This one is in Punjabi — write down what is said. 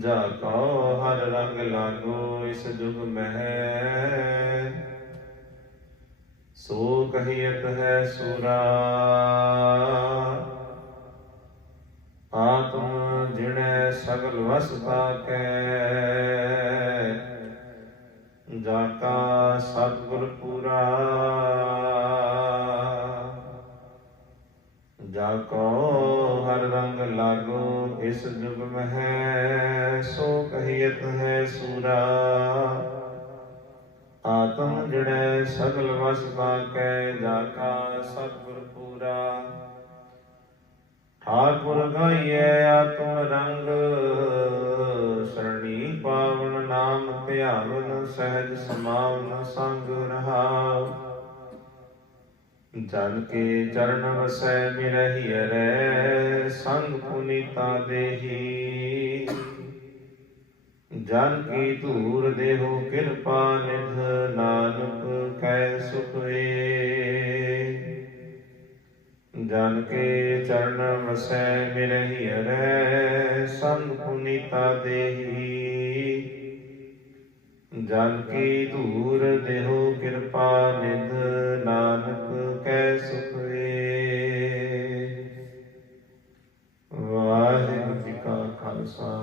ਜਾ ਕਉ ਹਰ ਰੰਗ ਲਾਗੋ ਇਸ ਜੁਗ ਮਹਿ। ਸੋ ਕਹੀਤ ਹੈ ਸੂਰਾ। ਆਤਮ ਜਿਣੈ ਸਗਲ ਵਸਤਾ ਕੈ ਜਾ ਕਾ ਪੂਰਾ। ਜਾ ਕੋ ਹਰ ਰੰਗ ਲਾਗੋ ਇਸ ਜੁਗ ਮਹਿ। ਸੋ ਹੈ ਸੂਰਾ। ਆਤਮ ਜੜੈ ਸਗਲ ਵਸਤਾ ਕੈ ਜਾ ਕਾ ਸਤਿਗੁਰ ਪੂਰਾ। ਠਾਕੁਰ ਗਾਈਐ ਆਤਮ ਰੰਗ, ਸਰਣੀ ਪਾਵਨ ਨਾਮ ਧਿਆਵਨ, ਸਹਿਜ ਸਮਾਵਨ ਸੰਗ ਰਹਾਉ। ਜਨ ਕੇ ਚਰਨ ਵਸੈ ਮਿਰਹਿ ਰੈ ਸੰਗ ਪੁਨੀਤਾ ਦੇਹੀ। ਜਨ ਕੀ ਧੂਰ ਦੇਹੋ ਕਿਰਪਾ ਨਿਧ ਨਾਨਕ ਕੈ ਸੁਖੇ ਜਨ ਕੇ ਚਰਨ ਵਸੈ ਮਿਰਹਿ ਹਰੈ ਸੰਗ ਪੁਨੀਤਾ ਦੇਹੀ। ਜਨ ਕੀ ਧੂਰ ਦੇਹੋ ਕਿਰਪਾ ਨਿਧ ਨਾਨਕ ਕੈ ਸੁਖੇ ਵਾਹਿਗੁਰੂ ਜੀ ਕਾ ਖਾਲਸਾ।